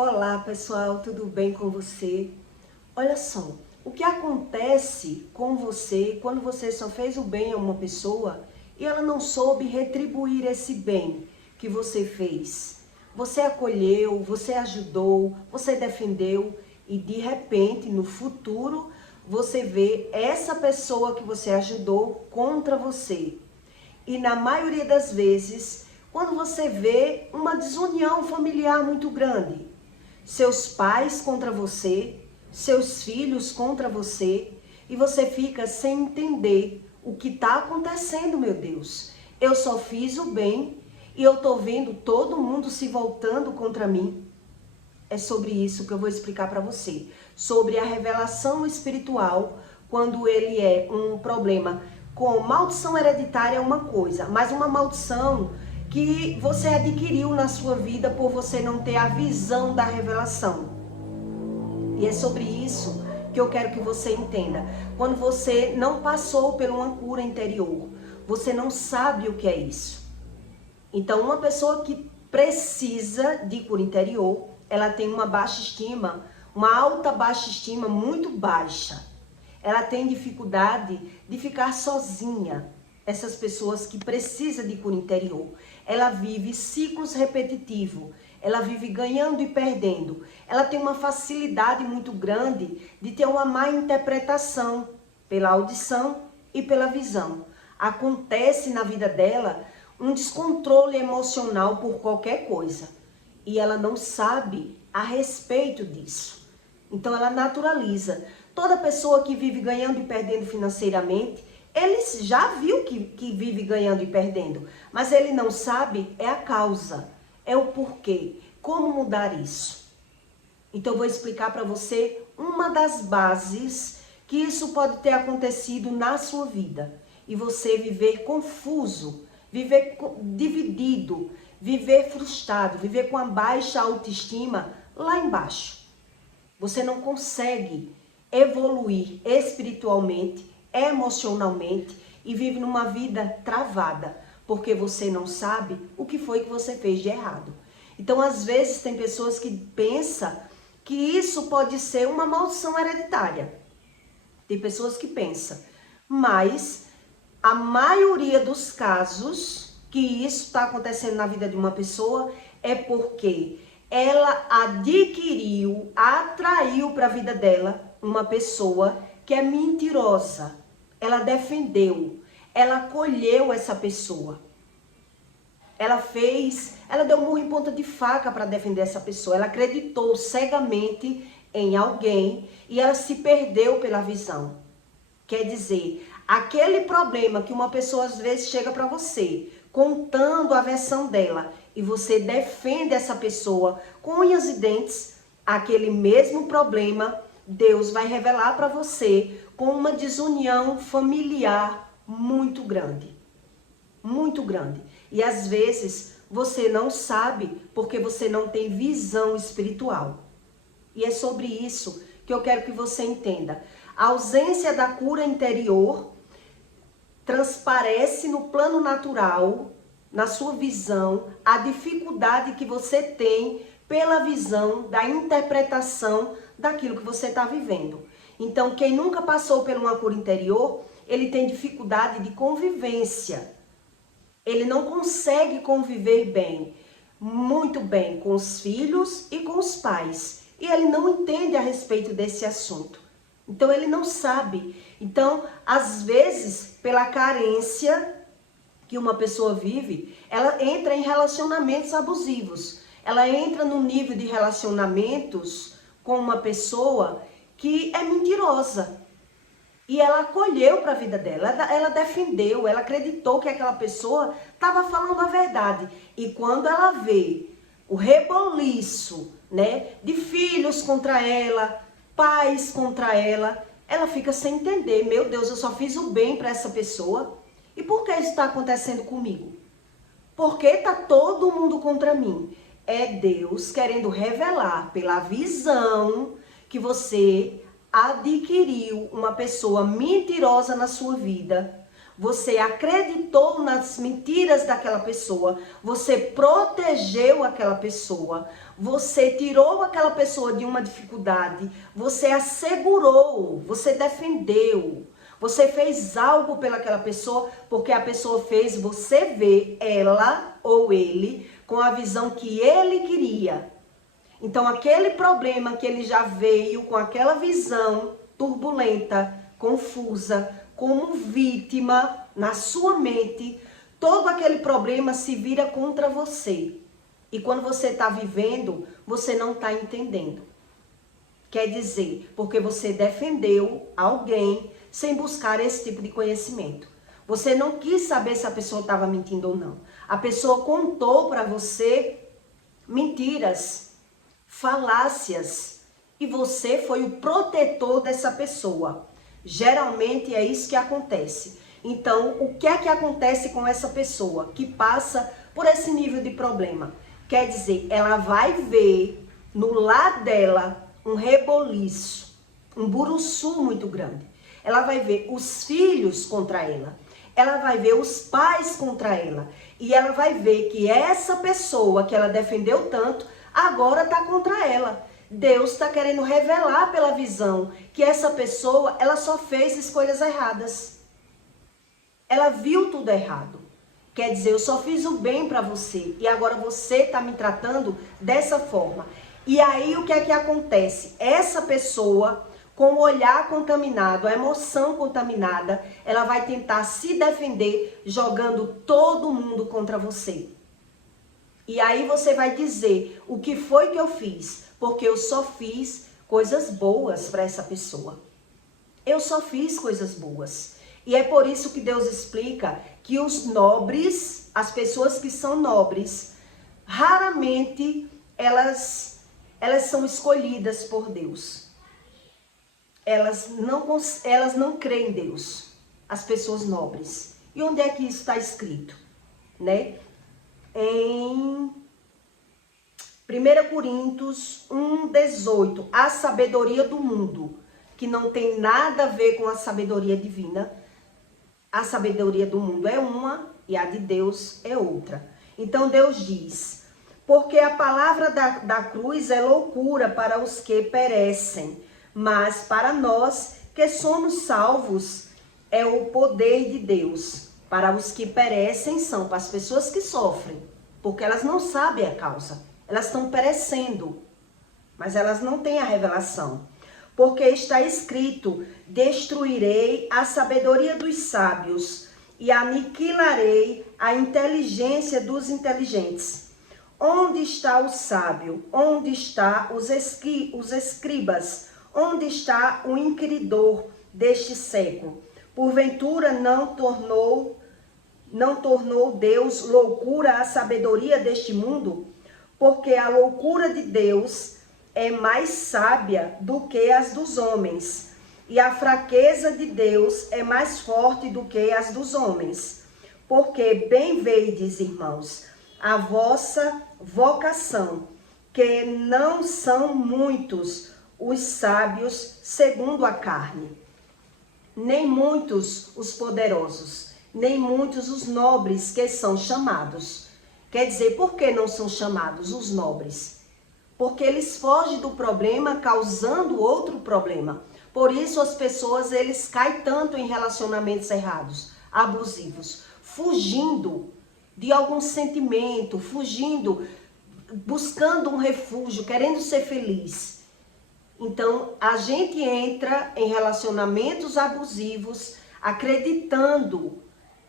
Olá pessoal, tudo bem com você? Olha só, o que acontece com você quando você só fez o bem a uma pessoa e ela não soube retribuir esse bem que você fez? Você acolheu, você ajudou, você defendeu e de repente no futuro você vê essa pessoa que você ajudou contra você. E na maioria das vezes, quando você vê uma desunião familiar muito grande, seus pais contra você, seus filhos contra você, e você fica sem entender o que está acontecendo, meu Deus. Eu só fiz o bem e eu estou vendo todo mundo se voltando contra mim. É sobre isso que eu vou explicar para você, sobre a revelação espiritual, quando ele é um problema com maldição hereditária é uma coisa, mas uma maldição que você adquiriu na sua vida por você não ter a visão da revelação. E é sobre isso que eu quero que você entenda. Quando você não passou por uma cura interior, você não sabe o que é isso. Então, uma pessoa que precisa de cura interior, ela tem uma baixa estima, uma alta baixa estima muito baixa. Ela tem dificuldade de ficar sozinha. Essas pessoas que precisam de cura interior, ela vive ciclos repetitivos, ela vive ganhando e perdendo. Ela tem uma facilidade muito grande de ter uma má interpretação pela audição e pela visão. Acontece na vida dela um descontrole emocional por qualquer coisa e ela não sabe a respeito disso. Então ela naturaliza. Toda pessoa que vive ganhando e perdendo financeiramente, ele já viu que vive ganhando e perdendo, mas ele não sabe é a causa, é o porquê, como mudar isso. Então eu vou explicar para você uma das bases que isso pode ter acontecido na sua vida e você viver confuso, viver dividido, viver frustrado, viver com a baixa autoestima lá embaixo. Você não consegue evoluir espiritualmente, emocionalmente e vive numa vida travada, porque você não sabe o que foi que você fez de errado. Então, às vezes, tem pessoas que pensam que isso pode ser uma maldição hereditária. Tem pessoas que pensam, mas a maioria dos casos que isso está acontecendo na vida de uma pessoa é porque ela adquiriu, atraiu para a vida dela uma pessoa que é mentirosa. Ela defendeu, ela acolheu essa pessoa. Ela deu murro em ponta de faca para defender essa pessoa. Ela acreditou cegamente em alguém e ela se perdeu pela visão. Quer dizer, aquele problema que uma pessoa às vezes chega para você, contando a versão dela, e você defende essa pessoa com unhas e dentes, aquele mesmo problema, Deus vai revelar para você com uma desunião familiar muito grande. Muito grande. E às vezes você não sabe porque você não tem visão espiritual. E é sobre isso que eu quero que você entenda. A ausência da cura interior transparece no plano natural, na sua visão, a dificuldade que você tem pela visão da interpretação daquilo que você está vivendo. Então, quem nunca passou por uma cura interior, ele tem dificuldade de convivência. Ele não consegue conviver bem, muito bem, com os filhos e com os pais. E ele não entende a respeito desse assunto. Então, ele não sabe. Então, às vezes, pela carência que uma pessoa vive, ela entra em relacionamentos abusivos. Ela entra no nível de relacionamentos com uma pessoa que é mentirosa. E ela acolheu para a vida dela, ela defendeu, ela acreditou que aquela pessoa estava falando a verdade. E quando ela vê o reboliço, né, de filhos contra ela, pais contra ela, ela fica sem entender. Meu Deus, eu só fiz o bem para essa pessoa. E por que isso está acontecendo comigo? Por que está todo mundo contra mim? É Deus querendo revelar pela visão que você adquiriu uma pessoa mentirosa na sua vida, você acreditou nas mentiras daquela pessoa, você protegeu aquela pessoa, você tirou aquela pessoa de uma dificuldade, você assegurou, você defendeu, você fez algo pelaquela pessoa, porque a pessoa fez você ver ela ou ele com a visão que ele queria. Então aquele problema que ele já veio com aquela visão turbulenta, confusa, como vítima na sua mente, todo aquele problema se vira contra você. E quando você está vivendo, você não está entendendo. Quer dizer, porque você defendeu alguém sem buscar esse tipo de conhecimento. Você não quis saber se a pessoa estava mentindo ou não. A pessoa contou para você mentiras, falácias, e você foi o protetor dessa pessoa. Geralmente é isso que acontece. Então, o que é que acontece com essa pessoa que passa por esse nível de problema? Quer dizer, ela vai ver no lar dela um reboliço, um buruçu muito grande. Ela vai ver os filhos contra ela. Ela vai ver os pais contra ela. E ela vai ver que essa pessoa que ela defendeu tanto, agora está contra ela. Deus está querendo revelar pela visão que essa pessoa, ela só fez escolhas erradas. Ela viu tudo errado. Quer dizer, eu só fiz o bem para você e agora você está me tratando dessa forma. E aí o que é que acontece? Essa pessoa, com o olhar contaminado, a emoção contaminada, ela vai tentar se defender jogando todo mundo contra você. E aí você vai dizer, o que foi que eu fiz? Porque eu só fiz coisas boas para essa pessoa. Eu só fiz coisas boas. E é por isso que Deus explica que os nobres, as pessoas que são nobres, raramente elas são escolhidas por Deus. Elas não creem em Deus, as pessoas nobres. E onde é que isso está escrito? Né? Em 1 Coríntios 1,18, a sabedoria do mundo, que não tem nada a ver com a sabedoria divina. A sabedoria do mundo é uma e a de Deus é outra. Então Deus diz, porque a palavra da cruz é loucura para os que perecem, mas para nós que somos salvos é o poder de Deus. Para os que perecem são para as pessoas que sofrem, porque elas não sabem a causa. Elas estão perecendo, mas elas não têm a revelação. Porque está escrito, destruirei a sabedoria dos sábios e aniquilarei a inteligência dos inteligentes. Onde está o sábio? Onde está os escribas? Onde está o inquiridor deste século? Porventura não tornou Deus loucura a sabedoria deste mundo? Porque a loucura de Deus é mais sábia do que as dos homens, e a fraqueza de Deus é mais forte do que as dos homens. Porque bem vedes, irmãos, a vossa vocação, que não são muitos os sábios segundo a carne, nem muitos os poderosos, nem muitos os nobres que são chamados. Quer dizer, por que não são chamados os nobres? Porque eles fogem do problema causando outro problema. Por isso as pessoas, eles caem tanto em relacionamentos errados, abusivos, fugindo de algum sentimento, fugindo, buscando um refúgio, querendo ser feliz. Então, a gente entra em relacionamentos abusivos, acreditando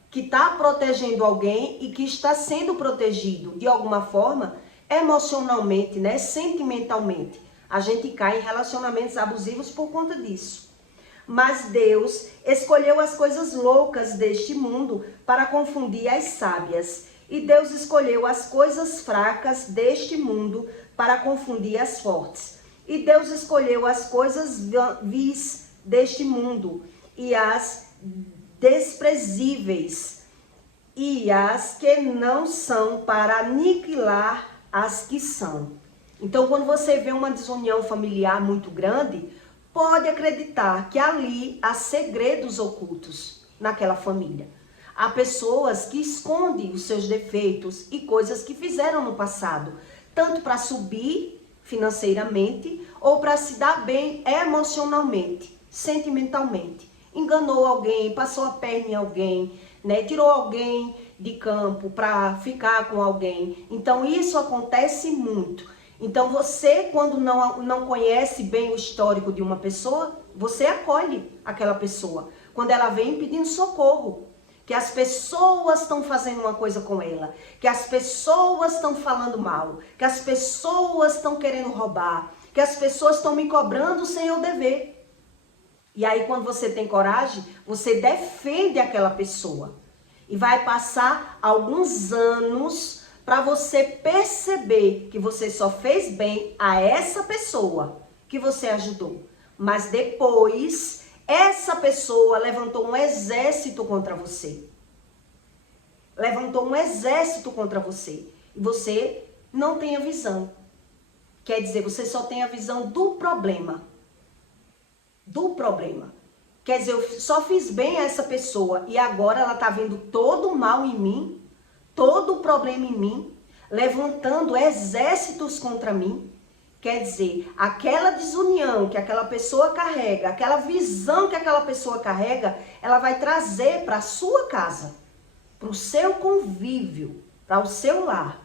que está protegendo alguém e que está sendo protegido de alguma forma, emocionalmente, né, sentimentalmente. A gente cai em relacionamentos abusivos por conta disso. Mas Deus escolheu as coisas loucas deste mundo para confundir as sábias. E Deus escolheu as coisas fracas deste mundo para confundir as fortes. E Deus escolheu as coisas vis deste mundo e as desprezíveis e as que não são para aniquilar as que são. Então, quando você vê uma desunião familiar muito grande, pode acreditar que ali há segredos ocultos naquela família. Há pessoas que escondem os seus defeitos e coisas que fizeram no passado, tanto para subir financeiramente ou para se dar bem emocionalmente, sentimentalmente. Enganou alguém, passou a perna em alguém, né? Tirou alguém de campo para ficar com alguém. Então isso acontece muito. Então você, quando não conhece bem o histórico de uma pessoa, você acolhe aquela pessoa. Quando ela vem pedindo socorro, que as pessoas estão fazendo uma coisa com ela, que as pessoas estão falando mal, que as pessoas estão querendo roubar, que as pessoas estão me cobrando sem eu dever. E aí quando você tem coragem, você defende aquela pessoa. E vai passar alguns anos para você perceber que você só fez bem a essa pessoa que você ajudou. Mas depois, essa pessoa levantou um exército contra você. Levantou um exército contra você. E você não tem a visão. Quer dizer, você só tem a visão do problema. Do problema. Quer dizer, eu só fiz bem a essa pessoa e agora ela está vendo todo o mal em mim, todo o problema em mim, levantando exércitos contra mim. Quer dizer, aquela desunião que aquela pessoa carrega, aquela visão que aquela pessoa carrega, ela vai trazer para a sua casa, para o seu convívio, para o seu lar.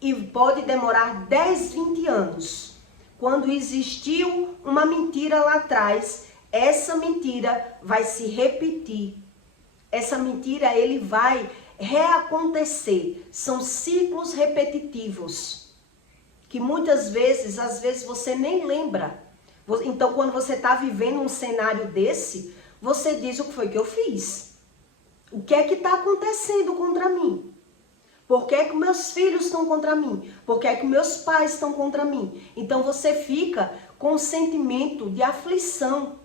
E pode demorar 10, 20 anos. Quando existiu uma mentira lá atrás, essa mentira vai se repetir. Essa mentira, ele vai reacontecer. São ciclos repetitivos, que muitas vezes, às vezes você nem lembra. Então, quando você está vivendo um cenário desse, você diz: o que foi que eu fiz? O que é que está acontecendo contra mim? Por que é que meus filhos estão contra mim? Por que é que meus pais estão contra mim? Então, você fica com um sentimento de aflição.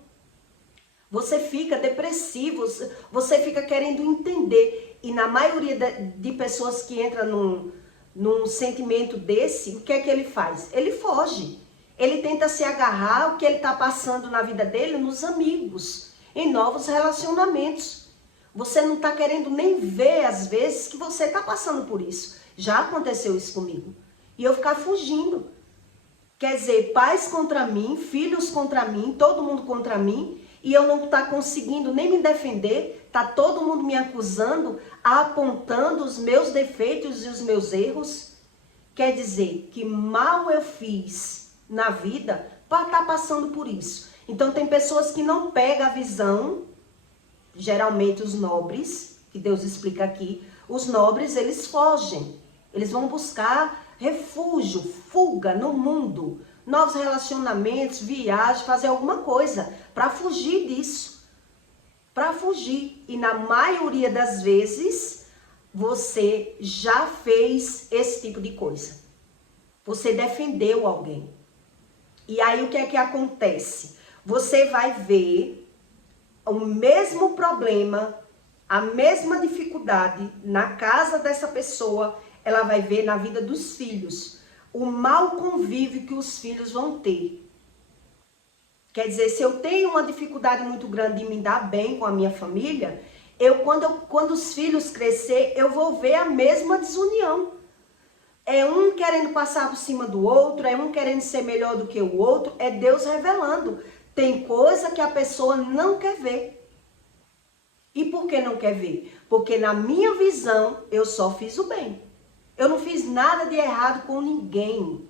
Você fica depressivo, você fica querendo entender. E na maioria de pessoas que entram num sentimento desse, o que é que ele faz? Ele foge. Ele tenta se agarrar ao que ele está passando na vida dele, nos amigos, em novos relacionamentos. Você não está querendo nem ver, às vezes, que você está passando por isso. Já aconteceu isso comigo. E eu ficar fugindo. Quer dizer, pais contra mim, filhos contra mim, todo mundo contra mim. E eu não estou conseguindo nem me defender, está todo mundo me acusando, apontando os meus defeitos e os meus erros. Quer dizer, que mal eu fiz na vida para estar passando por isso. Então tem pessoas que não pegam a visão, geralmente os nobres, que Deus explica aqui, os nobres eles fogem, eles vão buscar refúgio, fuga no mundo, novos relacionamentos, viagem, fazer alguma coisa para fugir disso. Para fugir. E na maioria das vezes, você já fez esse tipo de coisa. Você defendeu alguém. E aí o que é que acontece? Você vai ver o mesmo problema, a mesma dificuldade na casa dessa pessoa, ela vai ver na vida dos filhos. O mau convívio que os filhos vão ter. Quer dizer, se eu tenho uma dificuldade muito grande de me dar bem com a minha família, quando os filhos crescer, eu vou ver a mesma desunião. É um querendo passar por cima do outro, é um querendo ser melhor do que o outro, é Deus revelando. Tem coisa que a pessoa não quer ver. E por que não quer ver? Porque na minha visão, eu só fiz o bem. Eu não fiz nada de errado com ninguém.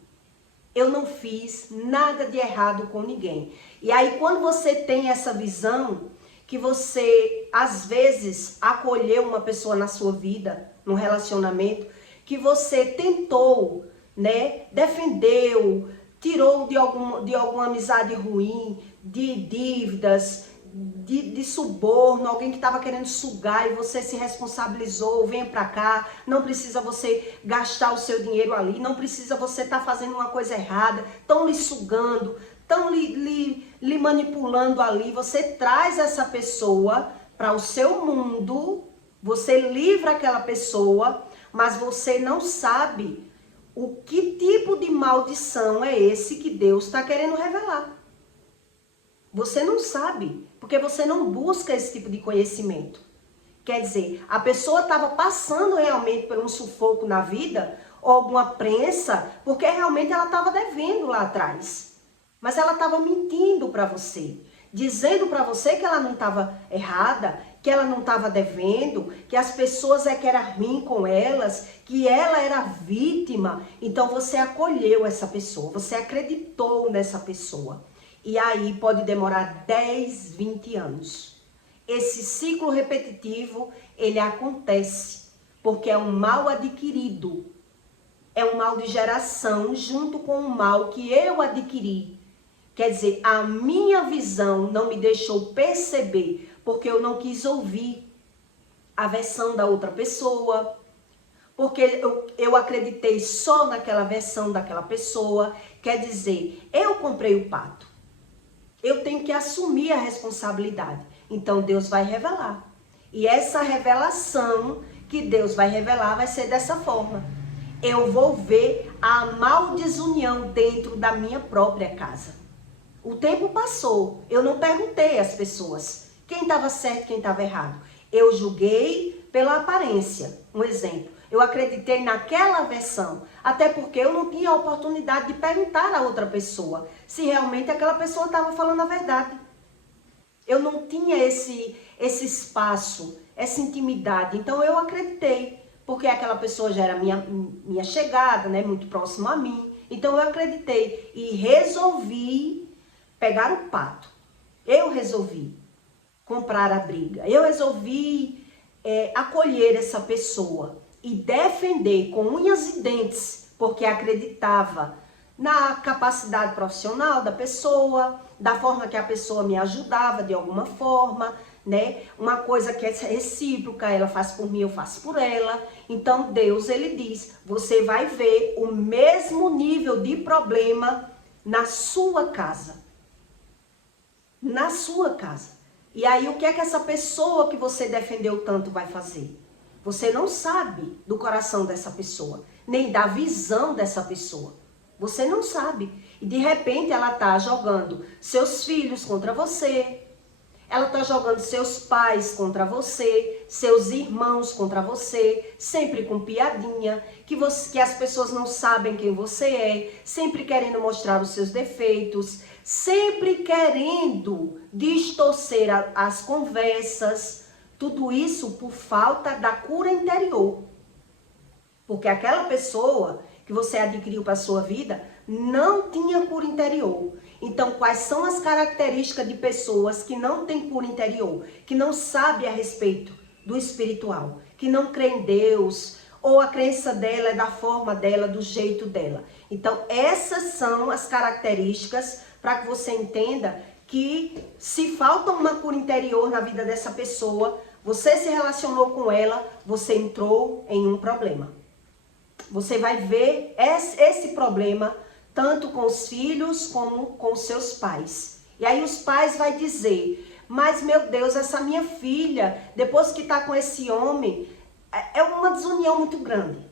Eu não fiz nada de errado com ninguém. E aí, quando você tem essa visão, que você, às vezes, acolheu uma pessoa na sua vida, num relacionamento, que você tentou, né, defendeu, tirou de alguma amizade ruim, de dívidas, de suborno, alguém que estava querendo sugar e você se responsabilizou, vem pra cá, não precisa você gastar o seu dinheiro ali, não precisa você estar fazendo uma coisa errada, estão lhe sugando, estão lhe manipulando ali, você traz essa pessoa para o seu mundo, você livra aquela pessoa, mas você não sabe o que tipo de maldição é esse que Deus está querendo revelar. Você não sabe, porque você não busca esse tipo de conhecimento. Quer dizer, a pessoa estava passando realmente por um sufoco na vida, ou alguma prensa, porque realmente ela estava devendo lá atrás. Mas ela estava mentindo para você, dizendo para você que ela não estava errada, que ela não estava devendo, que as pessoas que era ruim com elas, que ela era vítima. Então você acolheu essa pessoa, você acreditou nessa pessoa. E aí pode demorar 10, 20 anos. Esse ciclo repetitivo, ele acontece porque é um mal adquirido. É um mal de geração junto com o mal que eu adquiri. Quer dizer, a minha visão não me deixou perceber porque eu não quis ouvir a versão da outra pessoa, porque eu acreditei só naquela versão daquela pessoa. Quer dizer, eu comprei o pato. Eu tenho que assumir a responsabilidade. Então Deus vai revelar. E essa revelação que Deus vai revelar vai ser dessa forma. Eu vou ver a maldesunião dentro da minha própria casa. O tempo passou, eu não perguntei às pessoas quem estava certo, quem estava errado. Eu julguei pela aparência. Um exemplo, eu acreditei naquela versão, até porque eu não tinha a oportunidade de perguntar a outra pessoa se realmente aquela pessoa estava falando a verdade. Eu não tinha esse espaço, essa intimidade, então eu acreditei, porque aquela pessoa já era minha chegada, né, muito próxima a mim. Então eu acreditei e resolvi pegar o pato. Eu resolvi comprar a briga. Eu resolvi acolher essa pessoa e defender com unhas e dentes, porque acreditava na capacidade profissional da pessoa, da forma que a pessoa me ajudava de alguma forma, né? Uma coisa que é recíproca, ela faz por mim, eu faço por ela. Então Deus, ele diz, você vai ver o mesmo nível de problema na sua casa. Na sua casa. E aí o que é que essa pessoa que você defendeu tanto vai fazer? Você não sabe do coração dessa pessoa, nem da visão dessa pessoa. Você não sabe. E de repente ela está jogando seus filhos contra você. Ela está jogando seus pais contra você, seus irmãos contra você, sempre com piadinha, que as pessoas não sabem quem você é, sempre querendo mostrar os seus defeitos, sempre querendo distorcer as conversas. Tudo isso por falta da cura interior. Porque aquela pessoa que você adquiriu para a sua vida não tinha cura interior. Então, quais são as características de pessoas que não têm cura interior, que não sabem a respeito do espiritual, que não crê em Deus, ou a crença dela é da forma dela, do jeito dela. Então, essas são as características para que você entenda que se falta uma cura interior na vida dessa pessoa, você se relacionou com ela, você entrou em um problema. Você vai ver esse problema tanto com os filhos como com os seus pais. E aí os pais vão dizer, mas meu Deus, essa minha filha, depois que está com esse homem, é uma desunião muito grande.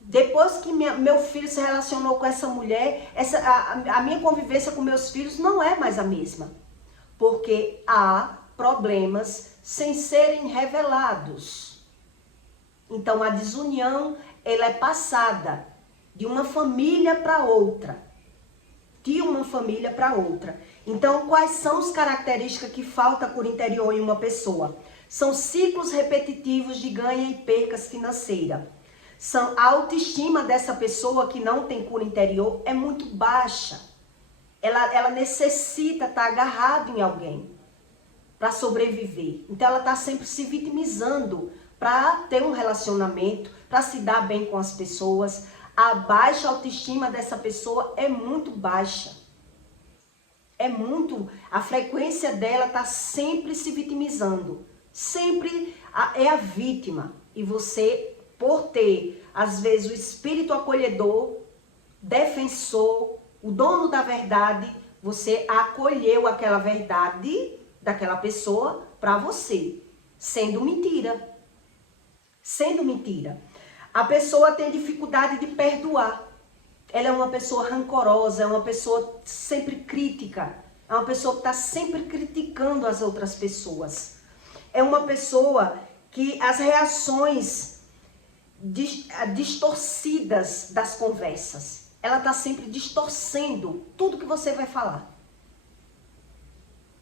Depois que meu filho se relacionou com essa mulher, a minha convivência com meus filhos não é mais a mesma. Porque há problemas sem serem revelados. Então a desunião, ela é passada de uma família para outra. De uma família para outra. Então, quais são as características que falta cura interior em uma pessoa? São ciclos repetitivos de ganho e percas financeiras. A autoestima dessa pessoa que não tem cura interior é muito baixa. Ela necessita estar agarrada em alguém para sobreviver. Então, ela está sempre se vitimizando para ter um relacionamento, para se dar bem com as pessoas. A baixa autoestima dessa pessoa é muito baixa. A frequência dela está sempre se vitimizando. Sempre é a vítima. E você, por ter, às vezes, o espírito acolhedor, defensor, o dono da verdade, você acolheu aquela verdade daquela pessoa para você, sendo mentira. Sendo mentira. A pessoa tem dificuldade de perdoar. Ela é uma pessoa rancorosa, é uma pessoa sempre crítica. É uma pessoa que está sempre criticando as outras pessoas. é uma pessoa que as reações distorcidas das conversas, ela está sempre distorcendo tudo que você vai falar.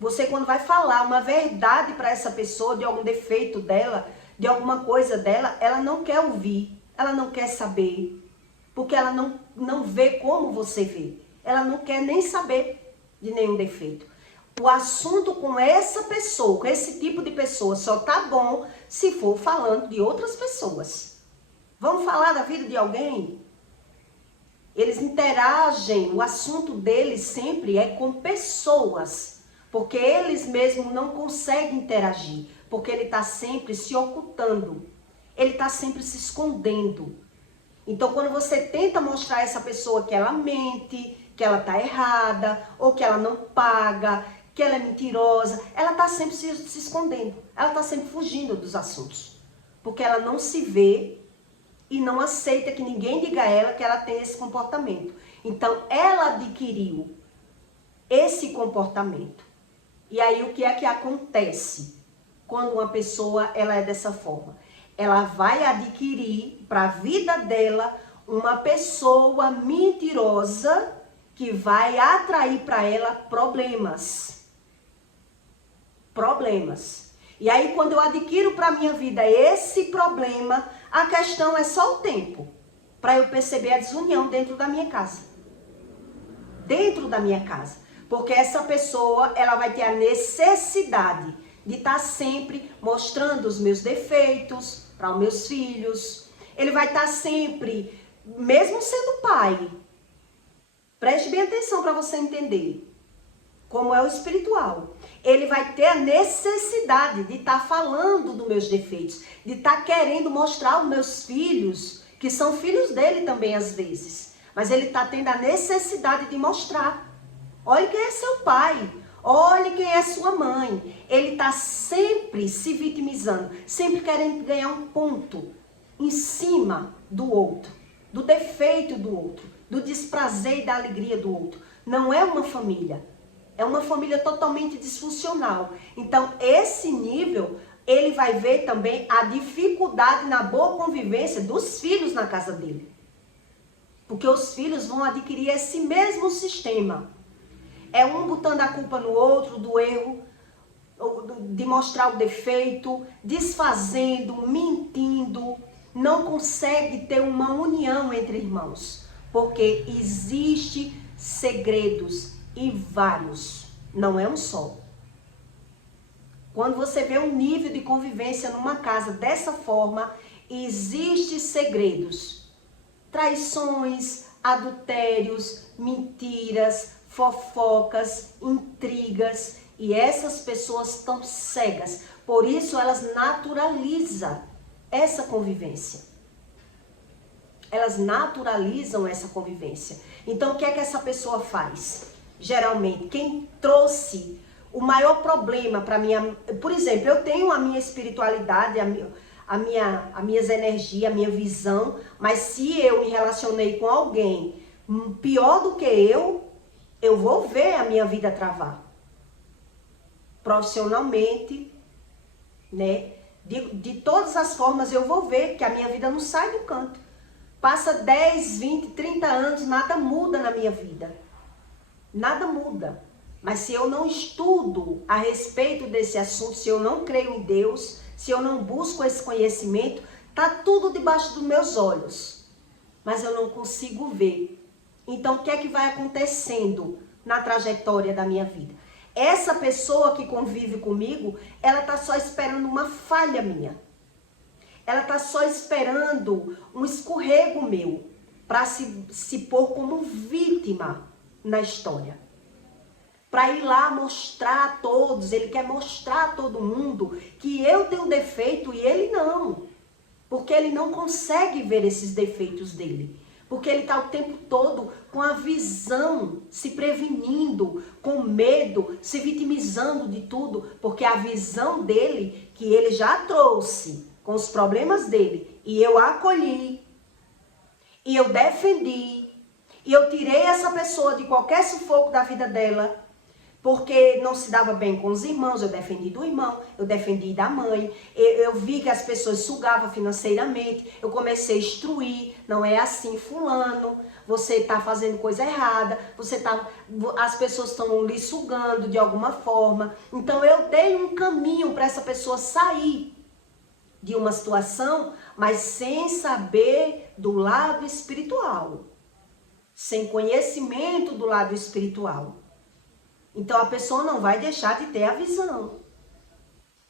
Você, quando vai falar uma verdade para essa pessoa, de algum defeito dela, de alguma coisa dela, ela não quer ouvir, ela não quer saber, porque ela não vê como você vê. Ela não quer nem saber de nenhum defeito. O assunto com essa pessoa, com esse tipo de pessoa, só tá bom se for falando de outras pessoas. Vamos falar da vida de alguém? Eles interagem, o assunto deles sempre é com pessoas, porque eles mesmos não conseguem interagir, porque ele está sempre se ocultando, ele está sempre se escondendo. Então, quando você tenta mostrar a essa pessoa que ela mente, que ela está errada, ou que ela não paga, que ela é mentirosa, ela está sempre se escondendo, ela está sempre fugindo dos assuntos, porque ela não se vê e não aceita que ninguém diga a ela que ela tem esse comportamento. Então, ela adquiriu esse comportamento. E aí, o que é que acontece quando uma pessoa ela é dessa forma? Ela vai adquirir para a vida dela uma pessoa mentirosa que vai atrair para ela problemas. Problemas. E aí, quando eu adquiro para a minha vida esse problema, a questão é só o tempo para eu perceber a desunião dentro da minha casa. Dentro da minha casa. Porque essa pessoa, ela vai ter a necessidade de estar sempre mostrando os meus defeitos para os meus filhos. Ele vai estar sempre, mesmo sendo pai, preste bem atenção para você entender como é o espiritual. Ele vai ter a necessidade de estar falando dos meus defeitos, de estar querendo mostrar aos meus filhos, que são filhos dele também às vezes, mas ele está tendo a necessidade de mostrar. Olha quem é seu pai, olha quem é sua mãe. Ele está sempre se vitimizando, sempre querendo ganhar um ponto em cima do outro, do defeito do outro, do desprazer e da alegria do outro. Não é uma família, é uma família totalmente disfuncional. Então, esse nível, ele vai ver também a dificuldade na boa convivência dos filhos na casa dele. Porque os filhos vão adquirir esse mesmo sistema. É um botando a culpa no outro, do erro, de mostrar o defeito, desfazendo, mentindo. Não consegue ter uma união entre irmãos. Porque existe segredos e vários, não é um só. Quando você vê um nível de convivência numa casa dessa forma, existem segredos, traições, adultérios, mentiras, fofocas, intrigas, e essas pessoas estão cegas. Por isso elas naturalizam essa convivência. Elas naturalizam essa convivência. Então, o que é que essa pessoa faz? Geralmente, quem trouxe o maior problema para minha... Por exemplo, eu tenho a minha espiritualidade, as minhas energias, a minha visão, mas se eu me relacionei com alguém pior do que eu vou ver a minha vida travar. Profissionalmente, né? De todas as formas eu vou ver que a minha vida não sai do canto. Passa 10, 20, 30 anos, nada muda na minha vida. Nada muda. Mas se eu não estudo a respeito desse assunto, se eu não creio em Deus, se eu não busco esse conhecimento, tá tudo debaixo dos meus olhos. Mas eu não consigo ver. Então, o que é que vai acontecendo na trajetória da minha vida? Essa pessoa que convive comigo, ela tá só esperando uma falha minha. Ela tá só esperando um escorrego meu para se pôr como vítima na história. Para ir lá mostrar a todos, ele quer mostrar a todo mundo que eu tenho defeito e ele não. Porque ele não consegue ver esses defeitos dele. Porque ele está o tempo todo com a visão, se prevenindo, com medo, se vitimizando de tudo. Porque a visão dele, que ele já trouxe com os problemas dele, e eu acolhi, e eu defendi, e eu tirei essa pessoa de qualquer sufoco da vida dela, porque não se dava bem com os irmãos, eu defendi do irmão, eu defendi da mãe, eu vi que as pessoas sugavam financeiramente, eu comecei a instruir, não é assim, fulano, você está fazendo coisa errada, as pessoas estão lhe sugando de alguma forma. Então eu dei um caminho para essa pessoa sair de uma situação, mas sem saber do lado espiritual, sem conhecimento do lado espiritual. Então a pessoa não vai deixar de ter a visão.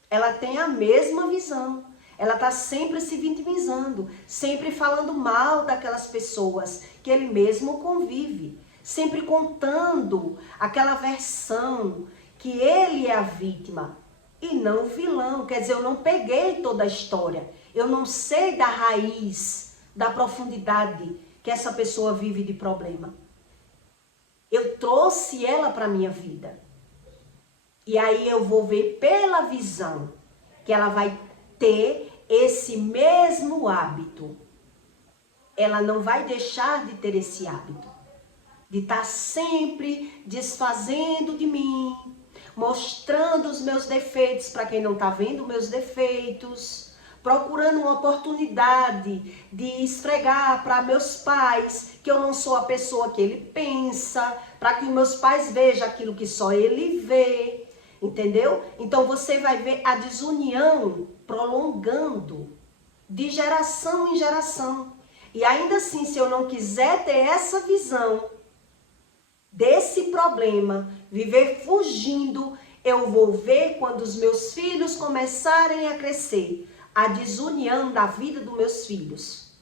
Ela tem a mesma visão. Ela está sempre se vitimizando, sempre falando mal daquelas pessoas que ele mesmo convive, sempre contando aquela versão que ele é a vítima e não o vilão. Quer dizer, eu não peguei toda a história, eu não sei da raiz, da profundidade que essa pessoa vive de problema. Eu trouxe ela para a minha vida. E aí eu vou ver pela visão que ela vai ter esse mesmo hábito. Ela não vai deixar de ter esse hábito. De estar sempre desfazendo de mim, mostrando os meus defeitos para quem não está vendo meus defeitos, procurando uma oportunidade de esfregar para meus pais que eu não sou a pessoa que ele pensa, para que os meus pais vejam aquilo que só ele vê, entendeu? Então você vai ver a desunião prolongando de geração em geração. E ainda assim, se eu não quiser ter essa visão desse problema, viver fugindo, eu vou ver quando os meus filhos começarem a crescer, a desunião da vida dos meus filhos.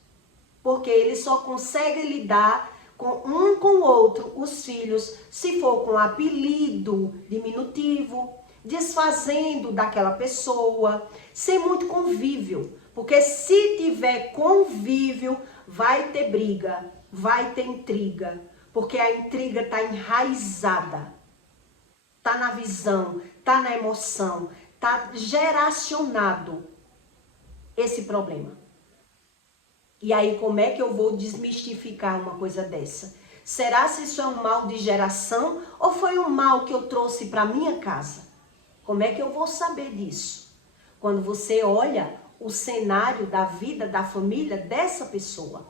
Porque eles só conseguem lidar com o outro, os filhos, se for com apelido diminutivo, desfazendo daquela pessoa, sem muito convívio. Porque se tiver convívio, vai ter briga, vai ter intriga. Porque a intriga está enraizada, está na visão, está na emoção, está geracionado esse problema. E aí, como é que eu vou desmistificar uma coisa dessa? Será se isso é um mal de geração ou foi um mal que eu trouxe para minha casa? Como é que eu vou saber disso? Quando você olha o cenário da vida, da família dessa pessoa.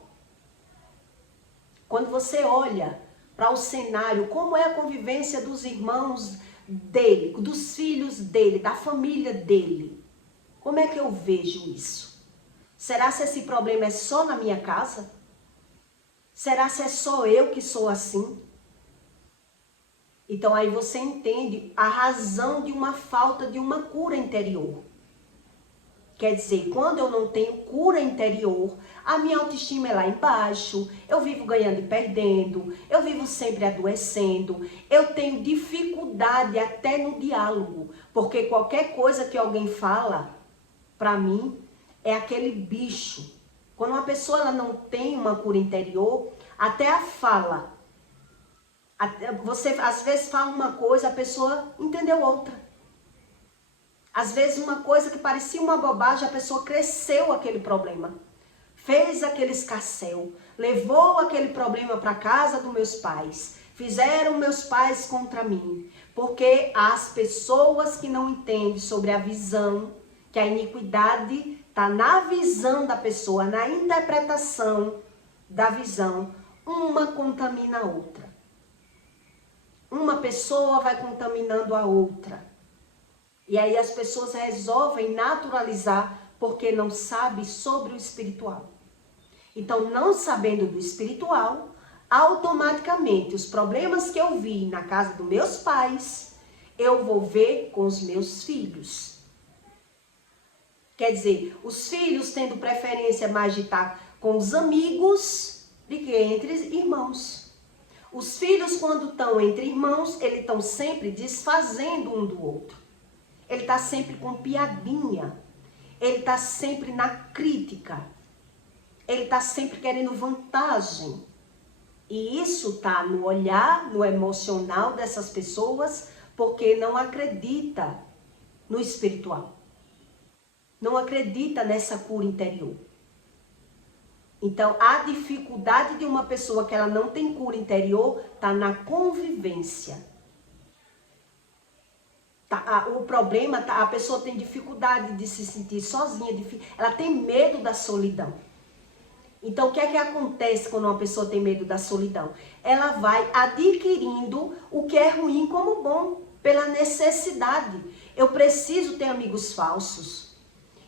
Quando você olha para o cenário, como é a convivência dos irmãos dele, dos filhos dele, da família dele. Como é que eu vejo isso? Será se esse problema é só na minha casa? Será se é só eu que sou assim? Então aí você entende a razão de uma falta de uma cura interior. Quer dizer, quando eu não tenho cura interior, a minha autoestima é lá embaixo, eu vivo ganhando e perdendo, eu vivo sempre adoecendo, eu tenho dificuldade até no diálogo, porque qualquer coisa que alguém fala, para mim, é aquele bicho. Quando uma pessoa ela não tem uma cura interior, até a fala, você às vezes fala uma coisa, a pessoa entendeu outra. Às vezes uma coisa que parecia uma bobagem, a pessoa cresceu aquele problema. Fez aquele escarcéu, levou aquele problema para casa dos meus pais. Fizeram meus pais contra mim. Porque as pessoas que não entendem sobre a visão, que a iniquidade está na visão da pessoa, na interpretação da visão, uma contamina a outra. Uma pessoa vai contaminando a outra. E aí as pessoas resolvem naturalizar porque não sabem sobre o espiritual. Então, não sabendo do espiritual, automaticamente os problemas que eu vi na casa dos meus pais, eu vou ver com os meus filhos. Quer dizer, os filhos tendo preferência mais de estar com os amigos do que entre irmãos. Os filhos, quando estão entre irmãos, eles estão sempre desfazendo um do outro. Ele está sempre com piadinha. Ele está sempre na crítica. Ele está sempre querendo vantagem. E isso está no olhar, no emocional dessas pessoas, porque não acredita no espiritual. Não acredita nessa cura interior. Então, a dificuldade de uma pessoa que ela não tem cura interior está na convivência. O problema, a pessoa tem dificuldade de se sentir sozinha, ela tem medo da solidão. Então, o que é que acontece quando uma pessoa tem medo da solidão? Ela vai adquirindo o que é ruim como bom, pela necessidade. Eu preciso ter amigos falsos.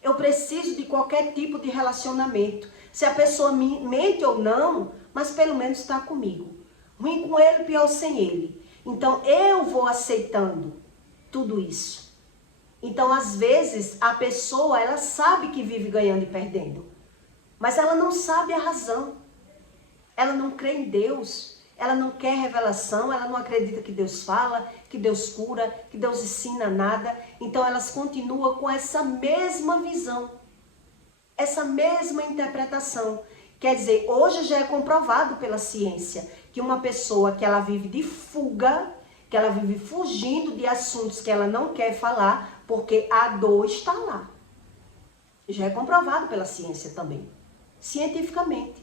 Eu preciso de qualquer tipo de relacionamento. Se a pessoa mente ou não, mas pelo menos está comigo. Ruim com ele, pior sem ele. Então, eu vou aceitando tudo isso. Então, às vezes, a pessoa, ela sabe que vive ganhando e perdendo. Mas ela não sabe a razão. Ela não crê em Deus. Ela não quer revelação. Ela não acredita que Deus fala, que Deus cura, que Deus ensina nada. Então, elas continuam com essa mesma visão. Essa mesma interpretação. Quer dizer, hoje já é comprovado pela ciência que uma pessoa que ela vive de fuga, que ela vive fugindo de assuntos que ela não quer falar, porque a dor está lá. Já é comprovado pela ciência também, cientificamente.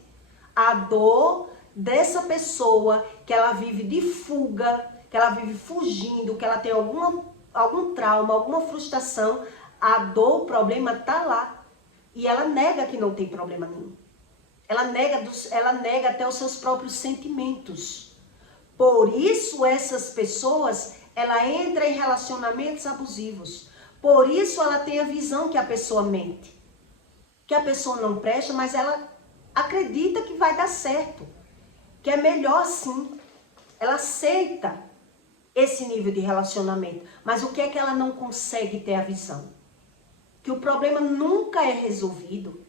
A dor dessa pessoa que ela vive de fuga, que ela vive fugindo, que ela tem algum trauma, alguma frustração, a dor, o problema está lá. E ela nega que não tem problema nenhum. Ela nega até os seus próprios sentimentos. Por isso essas pessoas, ela entra em relacionamentos abusivos. Por isso ela tem a visão que a pessoa mente. Que a pessoa não presta, mas ela acredita que vai dar certo. Que é melhor assim. Ela aceita esse nível de relacionamento. Mas o que é que ela não consegue ter a visão? Que o problema nunca é resolvido.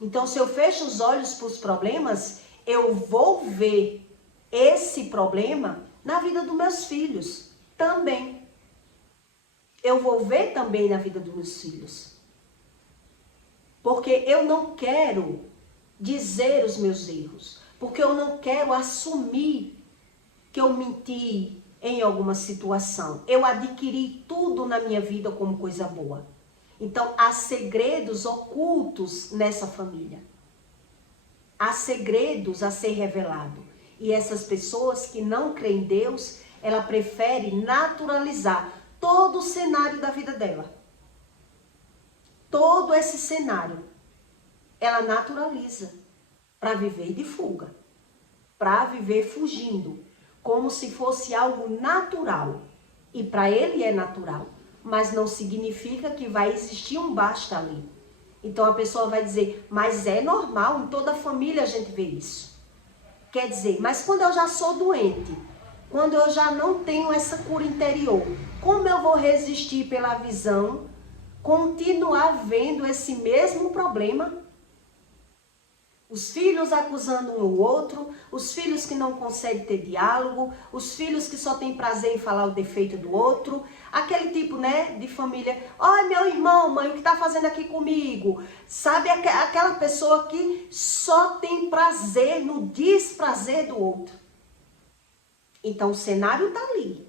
Então, se eu fecho os olhos para os problemas, eu vou ver esse problema na vida dos meus filhos também. Eu vou ver também na vida dos meus filhos. Porque eu não quero dizer os meus erros. Porque eu não quero assumir que eu menti em alguma situação. Eu adquiri tudo na minha vida como coisa boa. Então, há segredos ocultos nessa família. Há segredos a ser revelado. E essas pessoas que não creem em Deus, ela prefere naturalizar todo o cenário da vida dela. Todo esse cenário, ela naturaliza para viver de fuga, para viver fugindo, como se fosse algo natural. E para ele é natural. Mas não significa que vai existir um basta ali. Então a pessoa vai dizer, mas é normal, em toda a família a gente vê isso. Quer dizer, mas quando eu já sou doente, quando eu já não tenho essa cura interior, como eu vou resistir pela visão, continuar vendo esse mesmo problema? Os filhos acusando um ao outro, os filhos que não conseguem ter diálogo, os filhos que só têm prazer em falar o defeito do outro, aquele tipo, né, de família, ai meu irmão, mãe, o que tá fazendo aqui comigo? Sabe, aquela pessoa que só tem prazer no desprazer do outro. Então o cenário tá ali,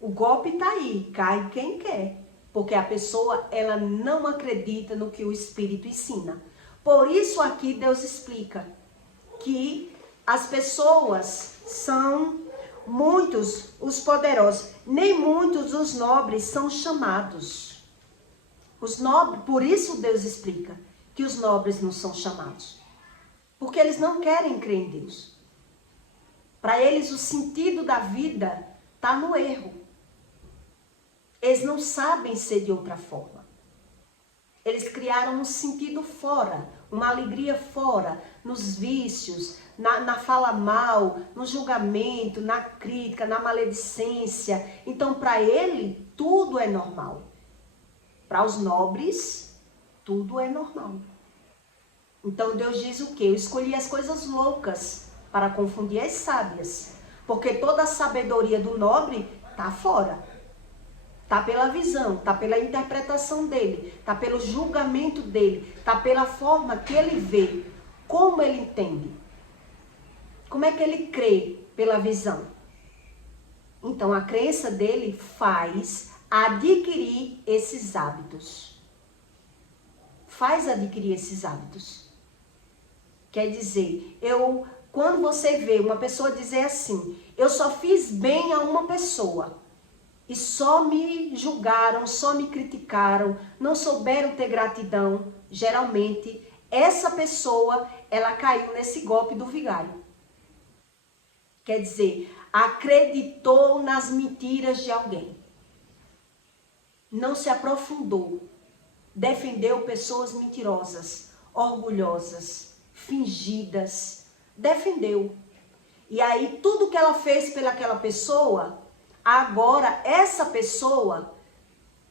o golpe tá aí, cai quem quer, porque a pessoa, ela não acredita no que o Espírito ensina. Por isso aqui Deus explica que as pessoas são muitos os poderosos, nem muitos os nobres são chamados. Por isso Deus explica que os nobres não são chamados. Porque eles não querem crer em Deus. Para eles o sentido da vida está no erro. Eles não sabem ser de outra forma. Eles criaram um sentido fora, uma alegria fora, nos vícios, na fala mal, no julgamento, na crítica, na maledicência. Então, para ele, tudo é normal. Para os nobres, tudo é normal. Então, Deus diz o quê? Eu escolhi as coisas loucas para confundir as sábias. Porque toda a sabedoria do nobre está fora. Está pela visão, está pela interpretação dele, está pelo julgamento dele, está pela forma que ele vê, como ele entende. Como é que ele crê pela visão? Então a crença dele faz adquirir esses hábitos. Faz adquirir esses hábitos. Quer dizer, quando você vê uma pessoa dizer assim, eu só fiz bem a uma pessoa, e só me julgaram, só me criticaram, não souberam ter gratidão, geralmente essa pessoa, ela caiu nesse golpe do vigário. Quer dizer, acreditou nas mentiras de alguém. Não se aprofundou. Defendeu pessoas mentirosas, orgulhosas, fingidas. Defendeu. E aí tudo que ela fez pelaquela pessoa, agora essa pessoa,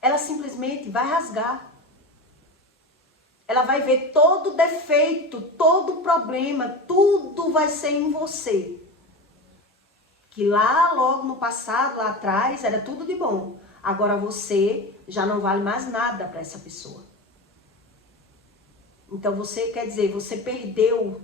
ela simplesmente vai rasgar. Ela vai ver todo defeito, todo problema, tudo vai ser em você. Que lá logo no passado, lá atrás, era tudo de bom. Agora você já não vale mais nada para essa pessoa. Então você, quer dizer, você perdeu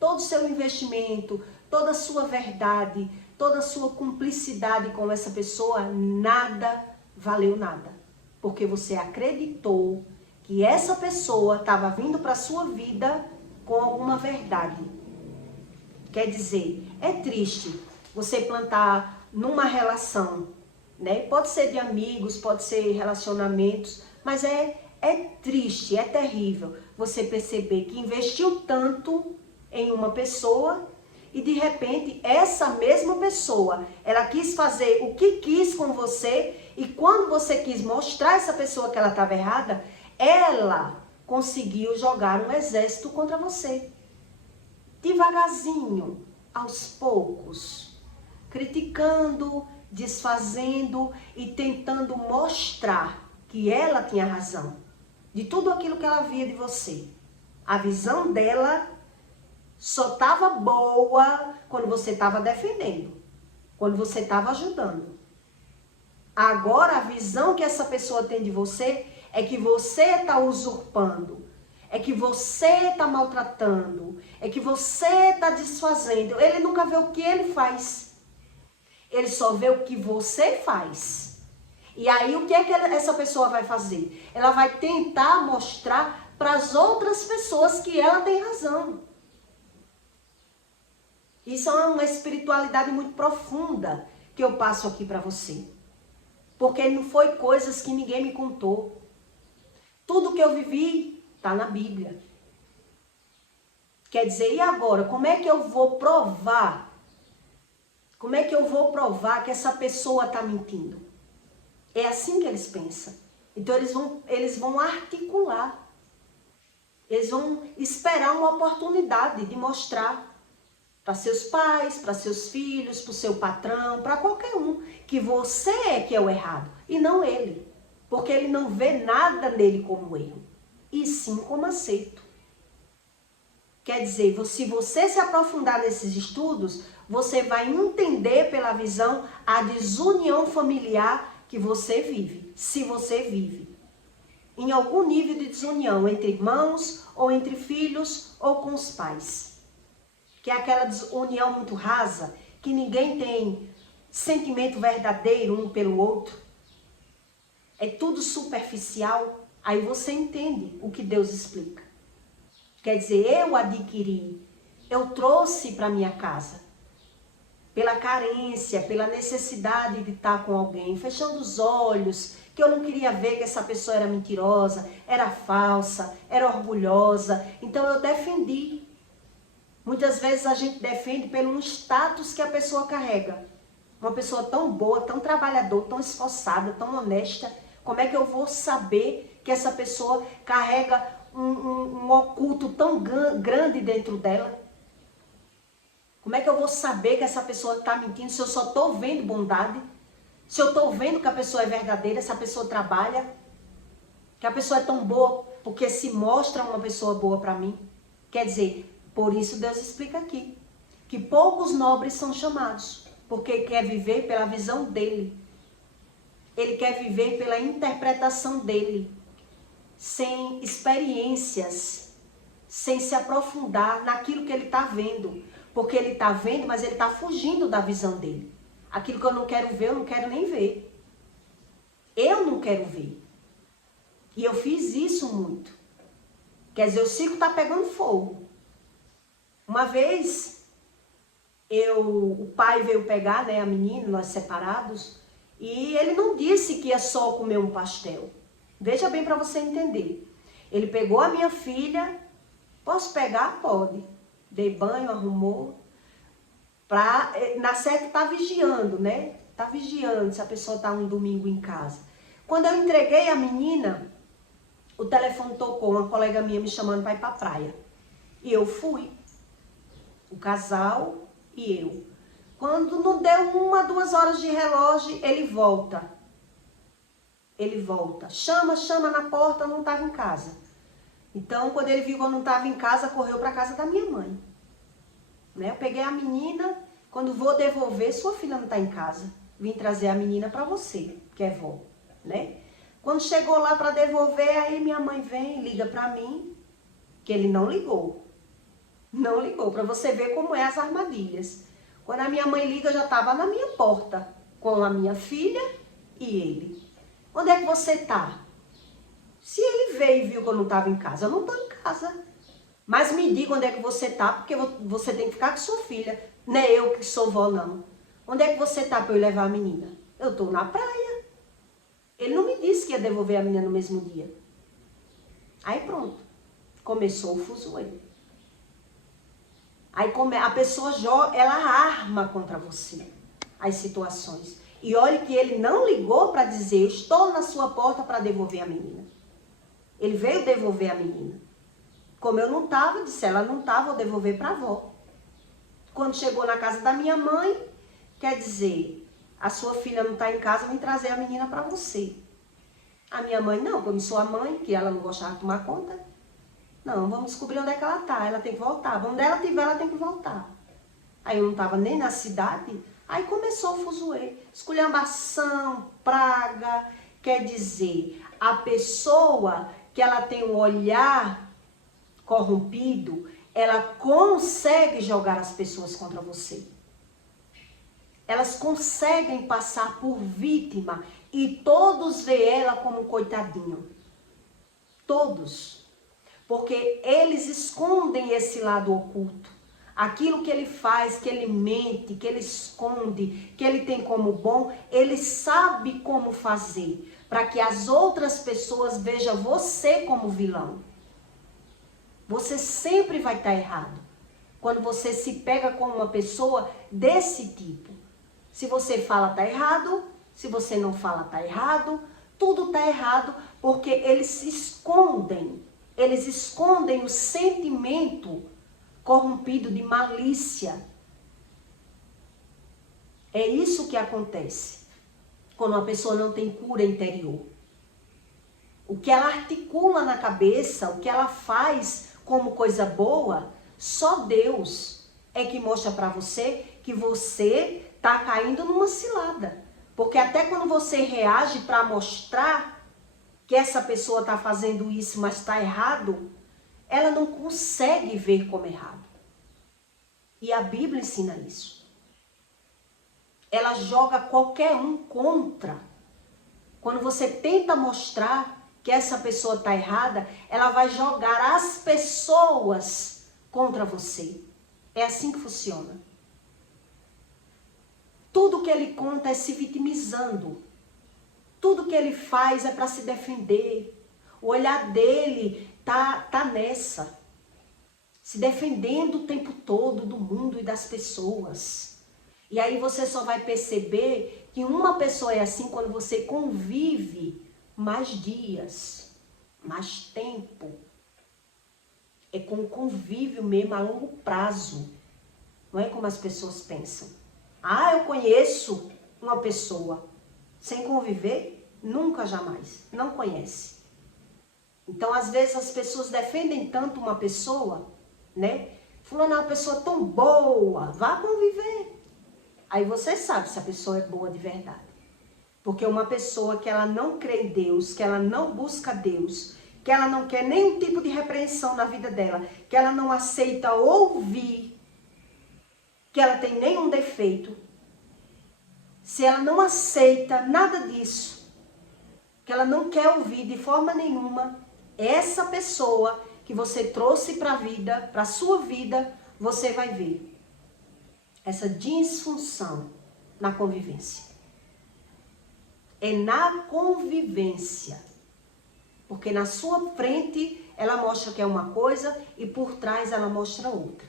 todo o seu investimento, toda a sua verdade, toda a sua cumplicidade com essa pessoa, nada valeu nada. Porque você acreditou que essa pessoa estava vindo para a sua vida com alguma verdade. Quer dizer, é triste você plantar numa relação, né? Pode ser de amigos, pode ser relacionamentos, mas é triste, é terrível você perceber que investiu tanto em uma pessoa e de repente essa mesma pessoa, ela quis fazer o que quis com você e quando você quis mostrar a essa pessoa que ela estava errada, ela conseguiu jogar um exército contra você. Devagarzinho, aos poucos, criticando, desfazendo e tentando mostrar que ela tinha razão de tudo aquilo que ela via de você. A visão dela só estava boa quando você estava defendendo, quando você estava ajudando. Agora a visão que essa pessoa tem de você é que você está usurpando, é que você está maltratando, é que você está desfazendo. Ele nunca vê o que ele faz. Ele só vê o que você faz. E aí o que é que essa pessoa vai fazer? Ela vai tentar mostrar para as outras pessoas que ela tem razão. Isso é uma espiritualidade muito profunda que eu passo aqui para você. Porque não foi coisas que ninguém me contou. Tudo que eu vivi está na Bíblia. Quer dizer, e agora? Como é que eu vou provar? Como é que eu vou provar que essa pessoa está mentindo? É assim que eles pensam. Então eles vão articular. Eles vão esperar uma oportunidade de mostrar para seus pais, para seus filhos, para o seu patrão, para qualquer um, que você é que é o errado e não ele. Porque ele não vê nada nele como erro, e sim como acerto. Quer dizer, se você se aprofundar nesses estudos, você vai entender pela visão a desunião familiar que você vive, se você vive. Em algum nível de desunião entre irmãos, ou entre filhos, ou com os pais. Que é aquela desunião muito rasa, que ninguém tem sentimento verdadeiro um pelo outro. É tudo superficial. Aí você entende o que Deus explica. Quer dizer, eu adquiri, eu trouxe para minha casa. Pela carência, pela necessidade de estar com alguém, fechando os olhos, que eu não queria ver que essa pessoa era mentirosa, era falsa, era orgulhosa. Então eu defendi. Muitas vezes a gente defende pelo status que a pessoa carrega. Uma pessoa tão boa, tão trabalhadora, tão esforçada, tão honesta. Como é que eu vou saber que essa pessoa carrega um oculto tão grande dentro dela? Como é que eu vou saber que essa pessoa está mentindo se eu só estou vendo bondade? Se eu estou vendo que a pessoa é verdadeira, se a pessoa trabalha? Que a pessoa é tão boa porque se mostra uma pessoa boa para mim? Quer dizer, por isso Deus explica aqui, que poucos nobres são chamados, porque quer viver pela visão dele. Ele quer viver pela interpretação dele, sem experiências, sem se aprofundar naquilo que ele está vendo. Porque ele está vendo, mas ele está fugindo da visão dele. Aquilo que eu não quero ver, eu não quero nem ver. Eu não quero ver. E eu fiz isso muito. Quer dizer, o circo está pegando fogo. Uma vez, o pai veio pegar, né, a menina, nós separados, E ele não disse que ia só comer um pastel. Veja bem para você entender. Ele pegou a minha filha, posso pegar? Pode. Dei banho, arrumou. Na certa tá vigiando, né? Tá vigiando se a pessoa tá um domingo em casa. Quando eu entreguei a menina, o telefone tocou, uma colega minha me chamando para ir pra praia. E eu fui. O casal e eu. Quando não deu 1, 2 horas de relógio, ele volta. Ele volta. Chama na porta, não estava em casa. Então, quando ele viu que eu não estava em casa, correu para casa da minha mãe. Né? Eu peguei a menina, quando vou devolver, sua filha não está em casa. Vim trazer a menina para você, que é vó. Né? Quando chegou lá para devolver, aí minha mãe vem e liga para mim, que ele não ligou. Não ligou, para você ver como é as armadilhas. Quando a minha mãe liga, eu já estava na minha porta, com a minha filha e ele. Onde é que você tá? Se ele veio e viu que eu não estava em casa, eu não estou em casa. Mas me diga onde é que você tá, porque você tem que ficar com sua filha. Não é eu que sou vó, não. Onde é que você tá para eu levar a menina? Eu estou na praia. Ele não me disse que ia devolver a menina no mesmo dia. Aí pronto, começou o fuzuê. Aí a pessoa ela arma contra você as situações. E olha que ele não ligou para dizer, eu estou na sua porta para devolver a menina. Ele veio devolver a menina. Como eu não estava, disse, ela não estava, vou devolver para a avó. Quando chegou na casa da minha mãe, quer dizer, a sua filha não está em casa, vem trazer a menina para você. A minha mãe, não, como sou a mãe, que ela não gostava de tomar conta. Não, vamos descobrir onde é que ela está, ela tem que voltar. Onde ela estiver, ela tem que voltar. Aí eu não estava nem na cidade, aí começou o fuzuê. Esculhambação, praga, quer dizer, a pessoa que ela tem um olhar corrompido, ela consegue jogar as pessoas contra você. Elas conseguem passar por vítima e todos veem ela como coitadinho. Todos. Porque eles escondem esse lado oculto. Aquilo que ele faz, que ele mente, que ele esconde, que ele tem como bom, ele sabe como fazer para que as outras pessoas vejam você como vilão. Você sempre vai estar errado quando você se pega com uma pessoa desse tipo. Se você fala, tá errado. Se você não fala, tá errado. Tudo tá errado porque eles se escondem. Eles escondem o sentimento corrompido de malícia. É isso que acontece quando uma pessoa não tem cura interior. O que ela articula na cabeça, o que ela faz como coisa boa, só Deus é que mostra para você que você está caindo numa cilada. Porque até quando você reage para mostrar que essa pessoa está fazendo isso, mas está errado, ela não consegue ver como errado. E a Bíblia ensina isso. Ela joga qualquer um contra. Quando você tenta mostrar que essa pessoa está errada, ela vai jogar as pessoas contra você. É assim que funciona. Tudo que ele conta é se vitimizando. Tudo que ele faz é para se defender. O olhar dele tá nessa. Se defendendo o tempo todo do mundo e das pessoas. E aí você só vai perceber que uma pessoa é assim quando você convive mais dias, mais tempo. É com convívio mesmo a longo prazo. Não é como as pessoas pensam. Ah, eu conheço uma pessoa. Sem conviver, nunca, jamais. Não conhece. Então, às vezes, as pessoas defendem tanto uma pessoa, né? Fulano é uma pessoa tão boa, vá conviver. Aí você sabe se a pessoa é boa de verdade. Porque uma pessoa que ela não crê em Deus, que ela não busca Deus, que ela não quer nenhum tipo de repreensão na vida dela, que ela não aceita ouvir, que ela tem nenhum defeito, se ela não aceita nada disso, que ela não quer ouvir de forma nenhuma, essa pessoa que você trouxe para a vida, para a sua vida, você vai ver essa disfunção na convivência. é na convivência. Porque na sua frente ela mostra que é uma coisa e por trás ela mostra outra.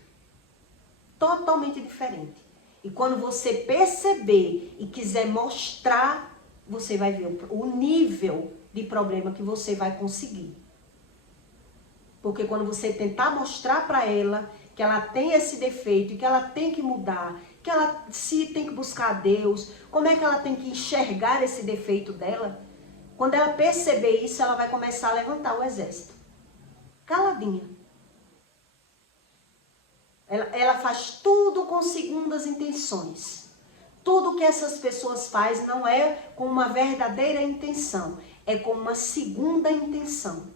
Totalmente diferente. E quando você perceber e quiser mostrar, você vai ver o nível de problema que você vai conseguir. Porque quando você tentar mostrar para ela que ela tem esse defeito, que ela tem que mudar, que ela se tem que buscar a Deus, como é que ela tem que enxergar esse defeito dela, quando ela perceber isso, ela vai começar a levantar o exército. Caladinha. Ela faz tudo com segundas intenções. Tudo que essas pessoas fazem não é com uma verdadeira intenção, é com uma segunda intenção.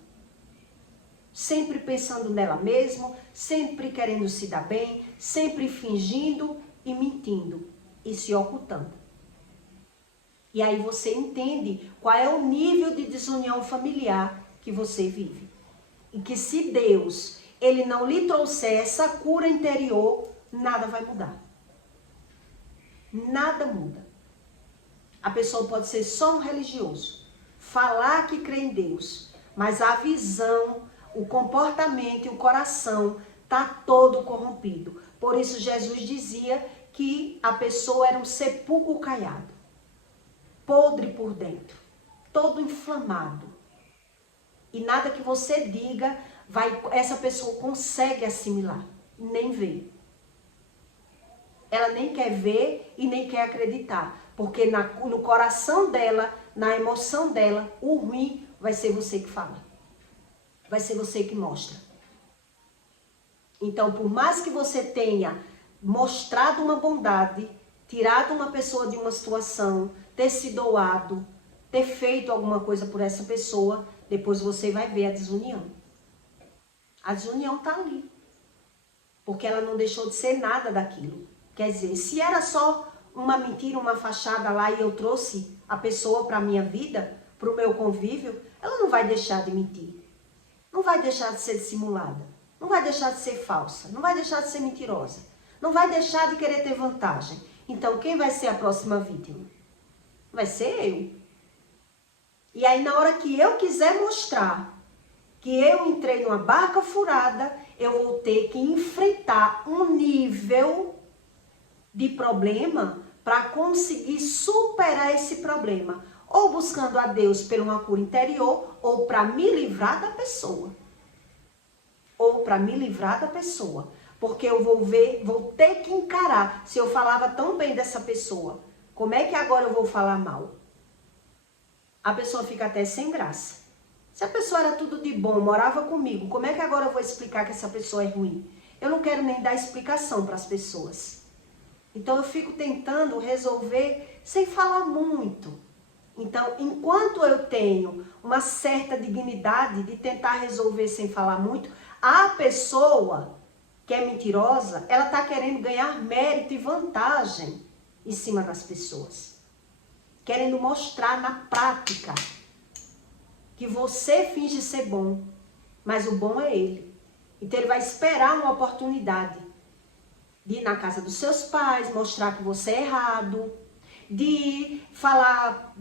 Sempre pensando nela mesma, sempre querendo se dar bem, sempre fingindo e mentindo e se ocultando. E aí você entende qual é o nível de desunião familiar que você vive. E que se Deus, ele não lhe trouxer essa cura interior, nada vai mudar. Nada muda. A pessoa pode ser só um religioso, falar que crê em Deus, mas a visão, o comportamento e o coração tá todo corrompido. Por isso Jesus dizia que a pessoa era um sepulcro caiado, podre por dentro, todo inflamado. E nada que você diga, essa pessoa consegue assimilar, nem ver. Ela nem quer ver e nem quer acreditar, porque no coração dela, na emoção dela, o ruim vai ser você que fala. Vai ser você que mostra. Então, por mais que você tenha mostrado uma bondade, tirado uma pessoa de uma situação, ter se doado, ter feito alguma coisa por essa pessoa, depois você vai ver a desunião. A desunião está ali. Porque ela não deixou de ser nada daquilo. Quer dizer, se era só uma mentira, uma fachada lá e eu trouxe a pessoa para a minha vida, para o meu convívio, ela não vai deixar de mentir. Não vai deixar de ser dissimulada. Não vai deixar de ser falsa. Não vai deixar de ser mentirosa. Não vai deixar de querer ter vantagem. Então, quem vai ser a próxima vítima? Vai ser eu. E aí, na hora que eu quiser mostrar que eu entrei numa barca furada, eu vou ter que enfrentar um nível de problema para conseguir superar esse problema. Ou buscando a Deus por uma cura interior, ou para me livrar da pessoa. Ou para me livrar da pessoa. Porque eu vou ter que encarar. Se eu falava tão bem dessa pessoa, como é que agora eu vou falar mal? A pessoa fica até sem graça. Se a pessoa era tudo de bom, morava comigo, como é que agora eu vou explicar que essa pessoa é ruim? Eu não quero nem dar explicação para as pessoas. Então eu fico tentando resolver sem falar muito. Então, enquanto eu tenho uma certa dignidade de tentar resolver sem falar muito, a pessoa que é mentirosa, ela está querendo ganhar mérito e vantagem em cima das pessoas. Querendo mostrar na prática que você finge ser bom, mas o bom é ele. Então ele vai esperar uma oportunidade de ir na casa dos seus pais, mostrar que você é errado, de falar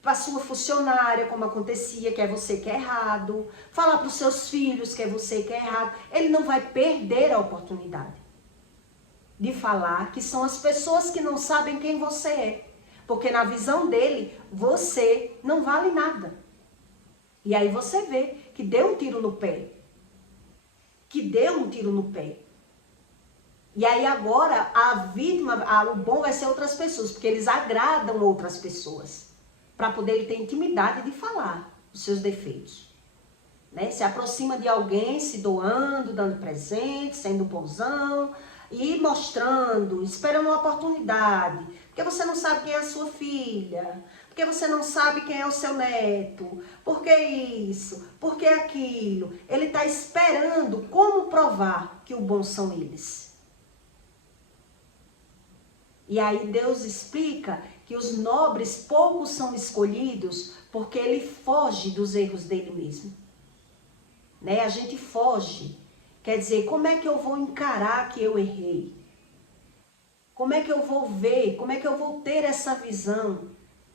para sua funcionária como acontecia, que é você que é errado, falar para os seus filhos que é você que é errado. Ele não vai perder a oportunidade de falar que são as pessoas que não sabem quem você é. Porque na visão dele, você não vale nada. E aí você vê que deu um tiro no pé. Que deu um tiro no pé. E aí agora a vítima, o bom vai ser outras pessoas, porque eles agradam outras pessoas. Para poder ter intimidade de falar os seus defeitos. Né? Se aproxima de alguém, se doando, dando presente, sendo bonzão, e mostrando, esperando uma oportunidade. Porque você não sabe quem é a sua filha, porque você não sabe quem é o seu neto, por que isso, por que aquilo. Ele está esperando como provar que o bom são eles. E aí Deus explica que os nobres poucos são escolhidos porque ele foge dos erros dele mesmo. Né? A gente foge. Quer dizer, como é que eu vou encarar que eu errei? Como é que eu vou ver? Como é que eu vou ter essa visão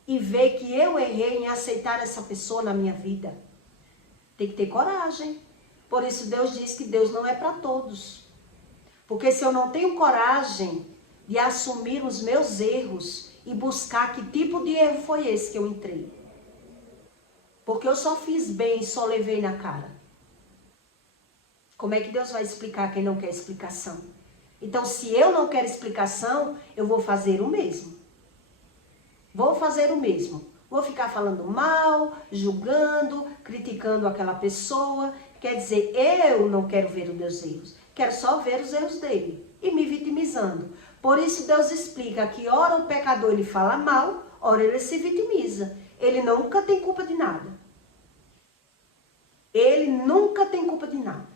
e ver que eu errei em aceitar essa pessoa na minha vida? Tem que ter coragem. Por isso Deus diz que Deus não é para todos. Porque se eu não tenho coragem de assumir os meus erros e buscar que tipo de erro foi esse que eu entrei. Porque eu só fiz bem e só levei na cara. Como é que Deus vai explicar quem não quer explicação? Então, se eu não quero explicação, eu vou fazer o mesmo. Vou fazer o mesmo. Vou ficar falando mal, julgando, criticando aquela pessoa. Quer dizer, eu não quero ver os meus erros. Quero só ver os erros dele e me vitimizando. Por isso Deus explica que ora o pecador ele fala mal, ora ele se vitimiza. Ele nunca tem culpa de nada. Ele nunca tem culpa de nada.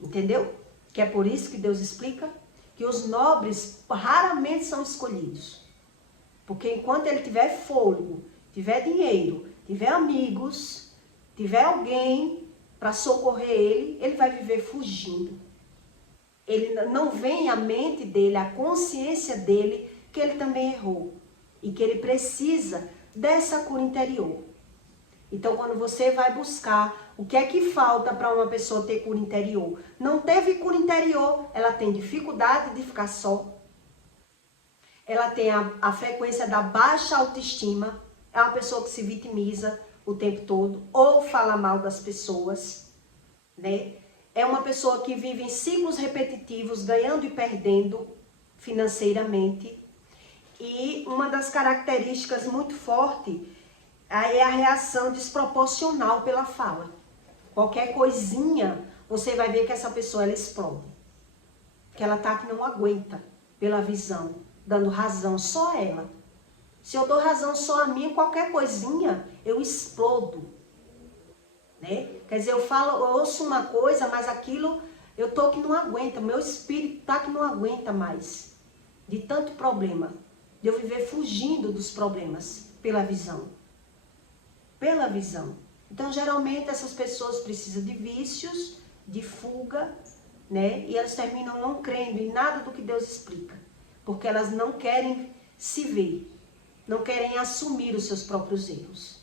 Entendeu? Que é por isso que Deus explica que os nobres raramente são escolhidos. Porque enquanto ele tiver fôlego, tiver dinheiro, tiver amigos, tiver alguém para socorrer ele, ele vai viver fugindo. Ele não vem à mente dele, à consciência dele, que ele também errou. E que ele precisa dessa cura interior. Então, quando você vai buscar o que é que falta para uma pessoa ter cura interior, não teve cura interior, ela tem dificuldade de ficar só, ela tem a frequência da baixa autoestima, é uma pessoa que se vitimiza o tempo todo, ou fala mal das pessoas, né? É uma pessoa que vive em ciclos repetitivos, ganhando e perdendo financeiramente. E uma das características muito fortes é a reação desproporcional pela fala. Qualquer coisinha, você vai ver que essa pessoa ela explode. Que ela tá que não aguenta pela visão, dando razão só a ela. Se eu dou razão só a mim, qualquer coisinha, eu explodo. Né? Quer dizer, eu ouço uma coisa, mas aquilo eu tô que não aguenta, meu espírito tá que não aguenta mais. De tanto problema, de eu viver fugindo dos problemas pela visão. Pela visão. Então, geralmente, essas pessoas precisam de vícios, de fuga, né? E elas terminam não crendo em nada do que Deus explica. Porque elas não querem se ver, não querem assumir os seus próprios erros.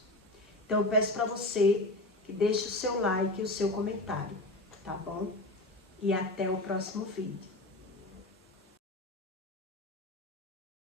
Então, eu peço para você que deixe o seu like e o seu comentário, tá bom? E até o próximo vídeo.